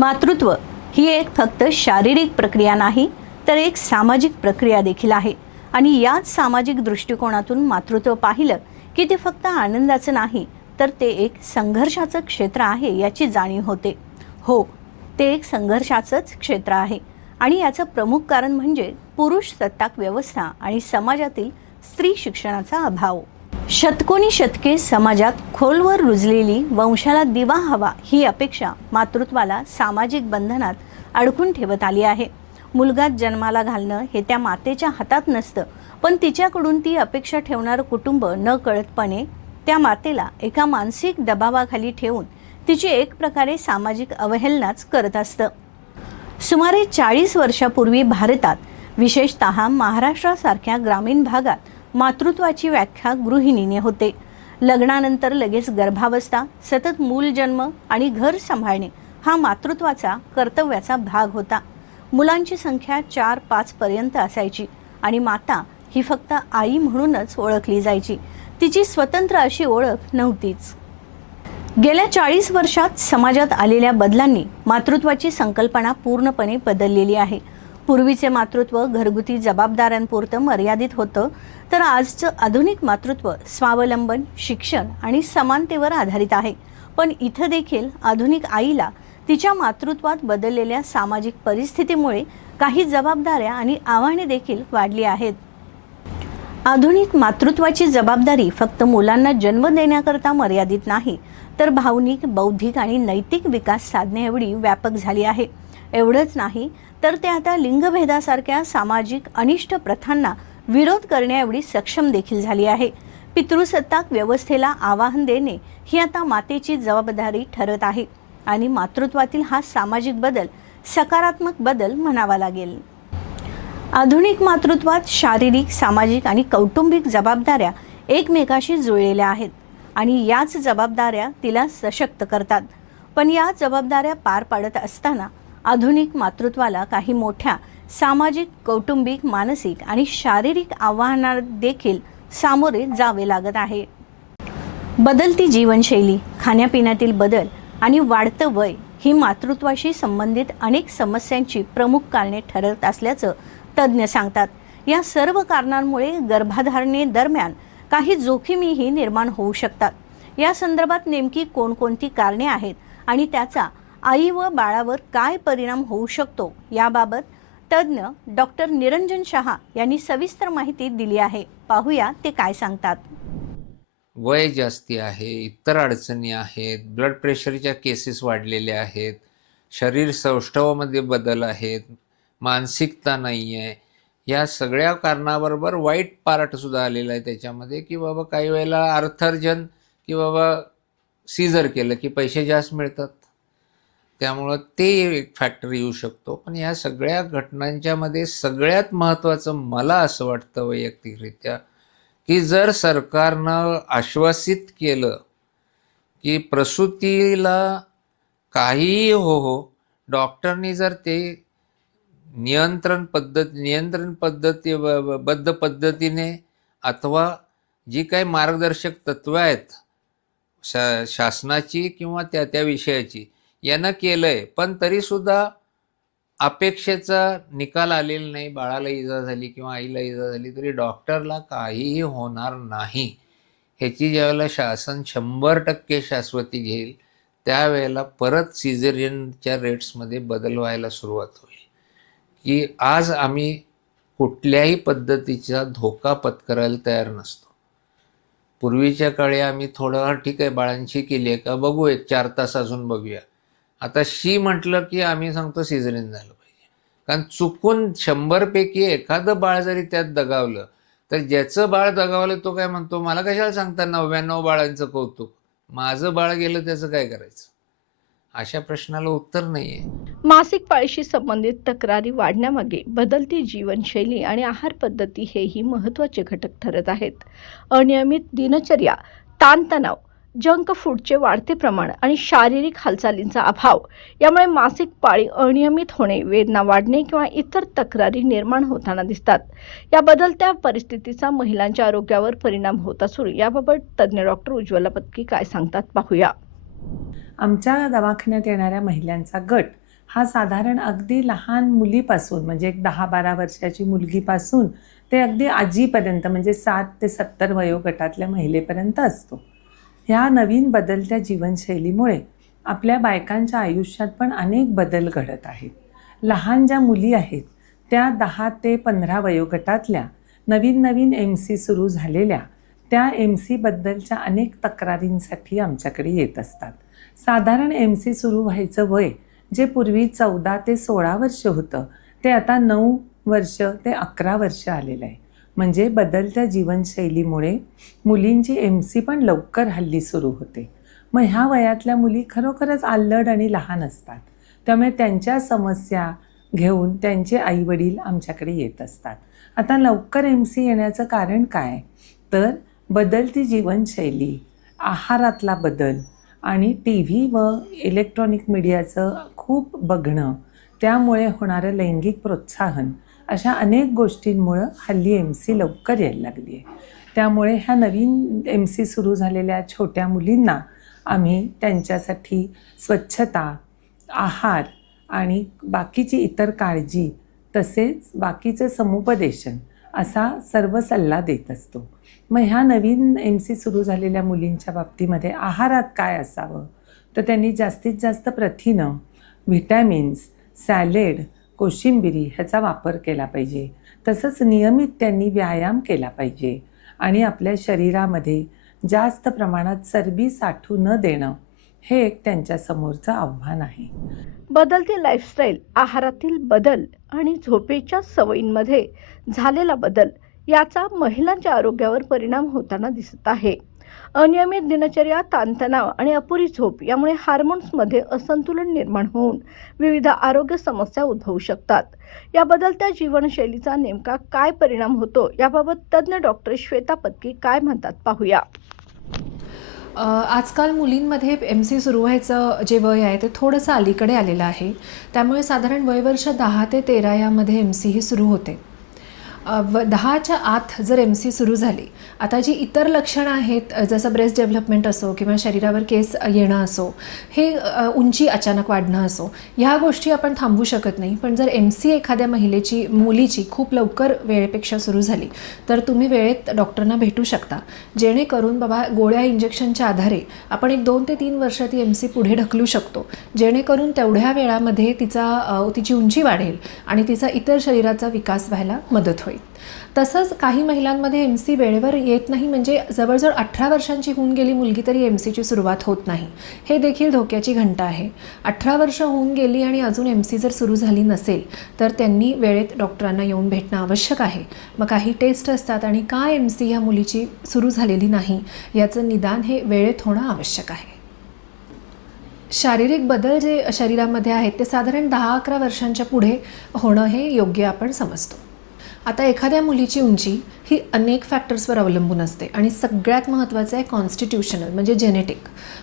मातृत्व ही एक फक्त शारीरिक प्रक्रिया नाही, तर एक सामाजिक प्रक्रिया देखील आहे. आणि याच सामाजिक दृष्टिकोनातून मातृत्व पाहिलं की ते फक्त आनंदाचं नाही, तर ते एक संघर्षाचं क्षेत्र आहे याची जाणीव होते. हो, ते एक संघर्षाचंच क्षेत्र आहे. आणि याचं प्रमुख कारण म्हणजे पुरुष सत्ताक व्यवस्था आणि समाजातील स्त्री शिक्षणाचा अभाव. शतकोनी शतके समाजात खोलवर रुजलेली वंशाला दिवा हवा ही अपेक्षा मातृत्वाला सामाजिक बंधनात अडकून ठेवत आली आहे. मुलगा जन्माला घालणं हे त्या मातेच्या हातात नसतं, पण तिच्याकडून ती अपेक्षा ठेवणारं कुटुंब नकळतपणे त्या मातेला एका मानसिक दबावाखाली ठेवून तिची एक प्रकारे सामाजिक अवहेलनाच करत असतं. सुमारे 40 वर्षापूर्वी भारतात, विशेषतः महाराष्ट्रासारख्या ग्रामीण भागात मातृत्वाची व्याख्या गृहिणीने होते. लग्नानंतर लगेच गर्भावस्था, सतत मूल जन्म आणि घर सांभाळणे हा मातृत्वाचा कर्तव्याचा भाग होता. मुलांची संख्या 4-5 पर्यंत असायची आणि माता ही फक्त आई म्हणूनच ओळखली जायची. तिची स्वतंत्र अशी ओळख नव्हतीच. गेल्या 40 वर्षात समाजात आलेल्या बदलांनी मातृत्वाची संकल्पना पूर्णपणे बदललेली आहे. पूर्वीचे मातृत्व घरगुती जबाबदाऱ्यांपुरतं मर्यादित होतं, तर आजचं आधुनिक मातृत्व स्वावलंबन, शिक्षण आणि समानतेवर आधारित आहे. पण इथं देखील आधुनिक आईला तिच्या मातृत्वात बदललेल्या सामाजिक परिस्थितीमुळे काही जबाबदाऱ्या आणि आव्हाने देखील वाढली आहेत. आधुनिक मातृत्वाची जबाबदारी फक्त मुलांना जन्म देण्याकरता मर्यादित नाही, तर भावनिक, बौद्धिक आणि नैतिक विकास साधणे एवढी व्यापक झाली आहे. एवढंच नाही, तर ते आता लिंगभेदासारख्या सामाजिक अनिष्ट प्रथांना विरोध करण्या एवढी सक्षम देखील झाली आहे. पितृसत्ताक व्यवस्थेला आवाहन देणे ही आता मातेची जबाबदारी ठरत आहे आणि मातृत्वातील हा सामाजिक बदल सकारात्मक बदल म्हणावा लागेल. आधुनिक मातृत्वात शारीरिक, सामाजिक आणि कौटुंबिक जबाबदाऱ्या एकमेकाशी जुळलेल्या आहेत आणि याच जबाबदाऱ्या तिला सशक्त करतात. पण या जबाबदाऱ्या पार पाडत असताना आधुनिक मातृत्वाला काही मोठ्या सामाजिक, कौटुंबिक, मानसिक आणि शारीरिक आव्हानांना देखील सामोरे जावे लागत आहे. बदलती जीवनशैली, खाण्यापिण्यातील बदल आणि वाढतं वय ही मातृत्वाशी संबंधित अनेक समस्यांची प्रमुख कारणे ठरत असल्याचं तज्ज्ञ सांगतात. या सर्व कारणांमुळे गर्भधारणेदरम्यान काही जोखमीही निर्माण होऊ शकतात. या संदर्भात नेमकी कोणकोणती कारणे आहेत आणि त्याचा आई व बाळावर काय परिणाम होऊ शकतो याबाबत तज्ज्ञ डॉक्टर निरंजन शहा यांनी सविस्तर माहिती दिली आहे. पाहूया ते काय सांगतात. वय जास्ती आहे, इतर अडचणी आहेत, ब्लड प्रेशरच्या केसेस वाढलेल्या आहेत, शरीर सौष्ठवामध्ये बदल आहेत, मानसिकता नाही आहे. या सगळ्या कारणाबरोबर वाईट पार्टसुद्धा आलेला आहे त्याच्यामध्ये, की बाबा काही वेळेला अर्थार्जन की बाबा सीझर केलं की पैसे जास्त मिळतात, त्यामुळं ते एक फॅक्टर येऊ शकतो. पण या सगळ्या घटनांच्यामध्ये सगळ्यात महत्त्वाचं मला असं वाटतं वैयक्तिकरित्या, की जर सरकारनं आश्वासित केलं की प्रसूतीला काहीही हो, डॉक्टरनी जर ते नियंत्रण पद्धती बद्ध पद्धतीने अथवा जी काही मार्गदर्शक तत्त्व आहेत शासनाची किंवा त्या विषयाची यानं केलंय, पण तरीसुद्धा अपेक्षेचा निकाल आलेला नाही, बाळाला इजा झाली किंवा आईला इजा झाली तरी डॉक्टरला काहीही होणार नाही, ह्याची ज्यावेळेला शासन 100% शाश्वती घेईल, त्यावेळेला परत सिझेरियनच्या रेट्समध्ये बदल व्हायला सुरुवात होईल. की आज आम्ही कुठल्याही पद्धतीचा धोका पत्करायला तयार नसतो. पूर्वीच्या काळी आम्ही थोडं ठीक आहे बाळांची केली आहे का बघू, एक 4 तास अजून बघूया. आता म्हटलं की आम्ही सांगतो सिझेरियन झालं पाहिजे. कारण चुकून 100 पैकी एखादं बाळ जरी त्यात दगावलं तर ज्याचं बाळ दगावलं तो काय म्हणतो, मला कशाला सांगता 99 बाळांचं कौतुक, माझं बाळ गेलं त्याचं काय करायचं. अशा प्रश्नाला उत्तर नाहीये. मासिक पाळीशी संबंधित तक्रारी वाढण्यामागे बदलती जीवनशैली आणि आहार पद्धती हेही महत्त्वाचे घटक ठरत आहेत. अनियमित दिनचर्या, ताणतणाव, जंक फूडचे वाढते प्रमाण आणि शारीरिक हालचालींचा अभाव यामुळे मासिक पाळी अनियमित होणे, वेदना वाढणे किंवा इतर तक्रारी निर्माण होताना दिसतात. या बदलत्या परिस्थितीचा महिलांच्या आरोग्यावर परिणाम होत असून याबाबत तज्ज्ञ डॉक्टर उज्ज्वला पत्की काय सांगतात पाहूया. आमच्या दवाखान्यात येणाऱ्या महिलांचा गट हा साधारण अगदी लहान मुलीपासून म्हणजे एक 10-12 वर्षाची मुलगीपासून ते अगदी आजीपर्यंत म्हणजे 7 ते 70 वयोगटातल्या महिलेपर्यंत असतो. ह्या नवीन बदलत्या जीवनशैलीमुळे आपल्या बायकांच्या आयुष्यात पण अनेक बदल घडत आहेत. लहान ज्या मुली आहेत त्या 10 ते 15 वयोगटातल्या नवीन MC सुरू झालेल्या त्या MCबद्दलच्या अनेक तक्रारींसाठी आमच्याकडे येत असतात. साधारण MC सुरू व्हायचं वय जे पूर्वी 14 ते 16 वर्ष होतं ते आता 9 वर्ष ते 11 वर्ष आलेलं आहे. म्हणजे बदलत्या जीवनशैलीमुळे मुलींची MC पण लवकर हल्ली सुरू होते. मग ह्या वयातल्या मुली खरोखरच अल्लड आणि लहान असतात. त्यामुळे त्यांच्या समस्या घेऊन त्यांचे आईवडील आमच्याकडे येत असतात. आता लवकर MC येण्याचं कारण काय? तर बदलती जीवनशैली, आहारातला बदल आणि TV व इलेक्ट्रॉनिक मीडियाचं खूप बघणं, त्यामुळे होणारं लैंगिक प्रोत्साहन अशा अनेक गोष्टींमुळं हल्ली MC लवकर यायला लागली आहे. त्यामुळे ह्या नवीन MC सुरू झालेल्या छोट्या मुलींना आम्ही त्यांच्यासाठी स्वच्छता, आहार आणि बाकीची इतर काळजी तसेच बाकीचं समुपदेशन असा सर्व सल्ला देत असतो. मग ह्या नवीन MC सुरू झालेल्या मुलींच्या बाबतीमध्ये आहारात काय असावं? तर त्यांनी जास्तीत जास्त प्रथिनं, व्हिटॅमिन्स, सॅलेड, कोशिंबिरी ह्याचा वापर केला पाहिजे. तसंच नियमित त्यांनी व्यायाम केला पाहिजे आणि आपल्या शरीरामध्ये जास्त प्रमाणात चरबी साठू न देणं हे एक त्यांच्यासमोरचं आव्हान आहे. बदलती लाईफस्टाईल, आहारातील बदल आणि झोपेच्या सवयींमध्ये झालेला बदल याचा महिलांच्या आरोग्यावर परिणाम होताना दिसत आहे. अनियमित दिनचर्या, ताणतणाव आणि अपुरी झोप यामुळे हार्मोन्समध्ये असंतुलन निर्माण होऊन विविध आरोग्य समस्या उद्भवू शकतात. या बदलत्या जीवनशैलीचा नेमका काय परिणाम होतो याबाबत तज्ज्ञ डॉक्टर श्वेता पत्की काय म्हणतात पाहूया. आजकाल मुलींमध्ये MC सुरू व्हायचं जे वय आहे ते थोडंसं अलीकडे आलेलं आहे. त्यामुळे साधारण वयवर्ष 10 ते 13 यामध्ये MC ही सुरू होते. 10च्या आत जर MC सुरू झाली, आता जी इतर लक्षणं आहेत जसं ब्रेस्ट डेव्हलपमेंट असो किंवा शरीरावर केस येणं असो, हे उंची अचानक वाढणं असो, ह्या गोष्टी आपण थांबवू शकत नाही. पण जर MC एखाद्या मुलीची खूप लवकर वेळेपेक्षा सुरू झाली तर तुम्ही वेळेत डॉक्टरना भेटू शकता, जेणेकरून बाबा गोळ्या इंजेक्शनच्या आधारे आपण एक 2 ते 3 वर्ष ती MC पुढे ढकलू शकतो, जेणेकरून तेवढ्या वेळामध्ये तिची उंची वाढेल आणि तिचा इतर शरीराचा विकास व्हायला मदत होईल. तसंच काही महिलांमध्ये MC वेळेवर येत नाही, म्हणजे जवळजवळ 18 वर्षांची होऊन गेली मुलगी तरी MCची सुरुवात होत नाही. हे देखील धोक्याची घंटा आहे. 18 वर्ष होऊन गेली आणि अजून MC जर सुरू झाली नसेल तर त्यांनी वेळेत डॉक्टरांना येऊन भेटणं आवश्यक आहे. मग काही टेस्ट असतात आणि का MC ह्या मुलीची सुरू झालेली नाही याचं निदान हे वेळेत होणं आवश्यक आहे. शारीरिक बदल जे शरीरामध्ये आहेत ते साधारण 10-11 वर्षांच्या पुढे होणं हे योग्य आपण समजतो. आता एखाद्या मुलीची उंची ही अनेक फॅक्टर्सवर अवलंबून असते आणि सगळ्यात महत्त्वाचं आहे कॉन्स्टिट्यूशनल म्हणजे जेनेटिक.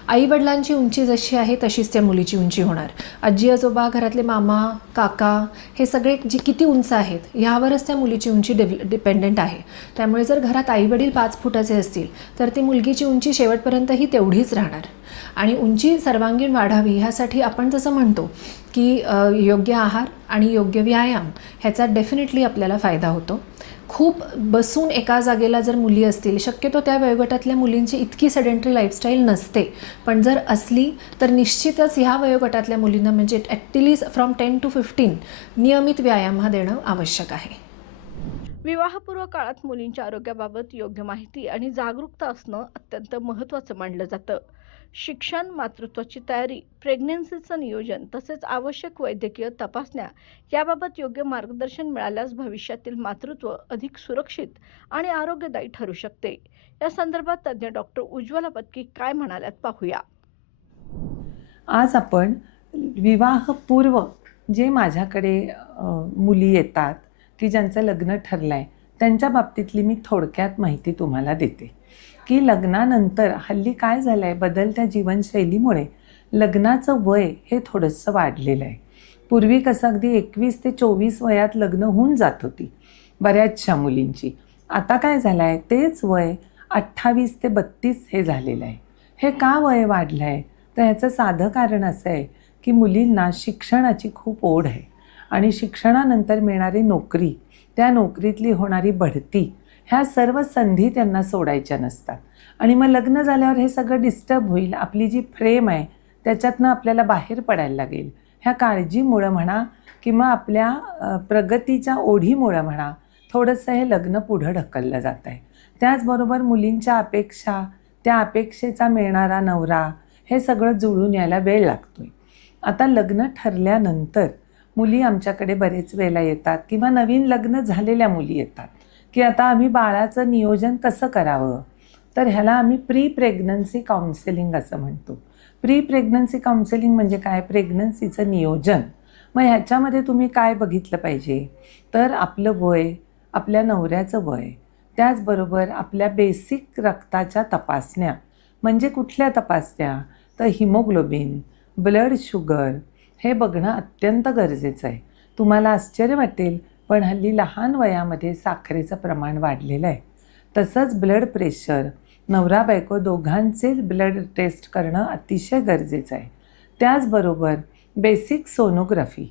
आईवडिलांची उंची जशी आहे तशीच त्या मुलीची उंची होणार. आजी आजोबा, घरातले मामा, काका हे सगळे किती उंच आहेत ह्यावरच त्या मुलीची उंची डिपेंडेंट आहे. त्यामुळे जर घरात आईवडील 5 फुटाचे असतील तर ती मुलगीची उंची शेवटपर्यंत ही तेवढीच राहणार. आणि उंची सर्वांगीण वाढावी ह्यासाठी आपण जसं म्हणतो की योग्य आहार आणि योग्य व्यायाम ह्याचा डेफिनेटली आपल्याला फायदा होतो. खूप बसून एका जागेला जर मुली असतील, शक्यतो त्या वयोगटातल्या मुलींची इतकी सेडेंटरी लाईफस्टाईल नसते, पण जर असली तर निश्चितच ह्या वयोगटातल्या मुलींना म्हणजे ॲटलिस्ट फ्रॉम 10 to 15 नियमित व्यायाम हा देणं आवश्यक आहे. विवाहपूर्व काळात मुलींच्या आरोग्याबाबत योग्य माहिती आणि जागरूकता असणं अत्यंत महत्त्वाचं मानलं जातं. शिक्षण, मातृत्वाची तयारी, प्रेग्नन्सीचं नियोजन तसेच आवश्यक वैद्यकीय तपासण्या याबाबत योग्य मार्गदर्शन मिळाल्यास भविष्यातील मातृत्व अधिक सुरक्षित आणि आरोग्यदायी ठरू शकते. या संदर्भात तज्ज्ञ डॉक्टर उज्ज्वला पत्की काय म्हणाल्यात पाहूया. आज आपण विवाहपूर्व जे माझ्याकडे मुली येतात की ज्यांचं लग्न ठरलं आहे त्यांच्या बाबतीतली मी थोडक्यात माहिती तुम्हाला देते की लग्नानंतर हल्ली काय झालं आहे, बदलत्या जीवनशैलीमुळे लग्नाचं वय हे थोडंसं वाढलेलं आहे. पूर्वी कसं अगदी 21 ते 24 वयात लग्न होऊन जात होती बऱ्याचशा मुलींची. आता काय झालं आहे, तेच वय 28 ते 32 हे झालेलं आहे. हे का वय वाढलं आहे तर ह्याचं साधं कारण असं आहे की मुलींना शिक्षणाची खूप ओढ आहे आणि शिक्षणानंतर मिळणारी नोकरी, त्या नोकरीतली होणारी बढती, ह्या सर्व संधी त्यांना सोडायच्या नसतात. आणि मग लग्न झाल्यावर हे सगळं डिस्टर्ब होईल, आपली जी फ्रेम आहे त्याच्यातनं आपल्याला बाहेर पडायला लागेल. ह्या काळजीमुळं म्हणा किंवा आपल्या प्रगतीच्या ओढीमुळं म्हणा, थोडंसं हे लग्न पुढं ढकललं जात आहे. त्याचबरोबर मुलींच्या अपेक्षा, त्या अपेक्षेचा मिळणारा नवरा, हे सगळं जुळून यायला वेळ लागतो आहे. आता लग्न ठरल्यानंतर मुली आमच्याकडे बरेच वेळेला येतात किंवा नवीन लग्न झालेल्या मुली येतात की आता आम्ही बाळाचं नियोजन कसं करावं. तर ह्याला आम्ही प्री प्रेग्नन्सी काउन्सिलिंग असं म्हणतो. प्री प्रेग्नन्सी काउन्सिलिंग म्हणजे काय? प्रेग्नन्सीचं नियोजन. मग ह्याच्यामध्ये तुम्ही काय बघितलं पाहिजे? तर आपलं वय, आपल्या नवऱ्याचं वय, त्याचबरोबर आपल्या बेसिक रक्ताच्या तपासण्या. म्हणजे कुठल्या तपासण्या? तर हिमोग्लोबिन, ब्लड शुगर, हे बघणं अत्यंत गरजेचं आहे. तुम्हाला आश्चर्य वाटेल, पण हल्ली लहान वयामध्ये साखरेचं प्रमाण वाढलेलं आहे. तसंच ब्लड प्रेशर, नवरा बायको दोघांचे ब्लड टेस्ट करणं अतिशय गरजेचं आहे. त्याचबरोबर बेसिक सोनोग्राफी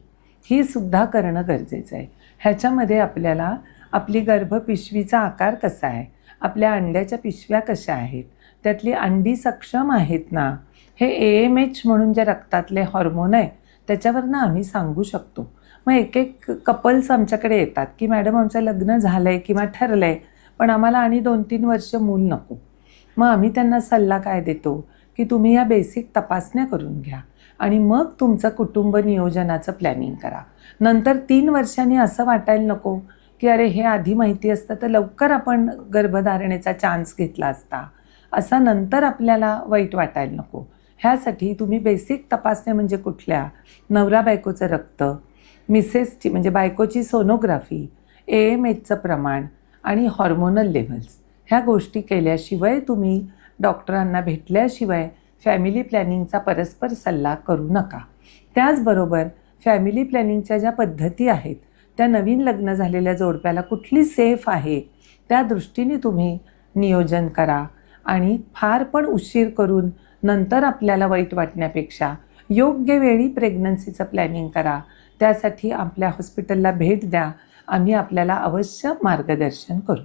ही सुद्धा करणं गरजेचं आहे. ह्याच्यामध्ये आपल्याला आपली गर्भपिशवीचा आकार कसा आहे, आपल्या अंड्याच्या पिशव्या कशा आहेत, त्यातली अंडी सक्षम आहेत ना, हे AMH म्हणून जे रक्तातले हॉर्मोन आहे त्याच्यावरनं आम्ही सांगू शकतो. मग एक एक कपल्स आमच्याकडे येतात की मॅडम आमचं लग्न झालं आहे किंवा ठरलं आहे, पण आम्हाला आणि 2-3 वर्ष मूल नको. मग आम्ही त्यांना सल्ला काय देतो की तुम्ही या बेसिक तपासण्या करून घ्या आणि मग तुमचं कुटुंब नियोजनाचं प्लॅनिंग करा. नंतर 3 वर्षांनी असं वाटायला नको की अरे हे आधी माहिती असतं तर लवकर आपण गर्भधारणेचा चान्स घेतला असता, असं नंतर आपल्याला वाईट वाटायला नको. ह्यासाठी तुम्ही बेसिक तपासण्या म्हणजे कुठल्या? नवरा बायकोचं रक्त, मिसेसची म्हणजे बायकोची सोनोग्राफी, AMHचं प्रमाण आणि हॉर्मोनल लेव्हल्स, ह्या गोष्टी केल्याशिवाय तुम्ही डॉक्टरांना भेटल्याशिवाय फॅमिली प्लॅनिंगचा परस्पर सल्ला करू नका. त्याचबरोबर फॅमिली प्लॅनिंगच्या ज्या पद्धती आहेत त्या नवीन लग्न झालेल्या जोडप्याला कुठली सेफ आहे त्या दृष्टीने तुम्ही नियोजन करा आणि फार पण उशीर करून नंतर आपल्याला वाईट वाटण्यापेक्षा योग्य वेळी प्रेग्नन्सीचं प्लॅनिंग करा. त्यासाठी आपल्या हॉस्पिटलला भेट द्या, आम्ही आपल्याला अवश्य मार्गदर्शन करू.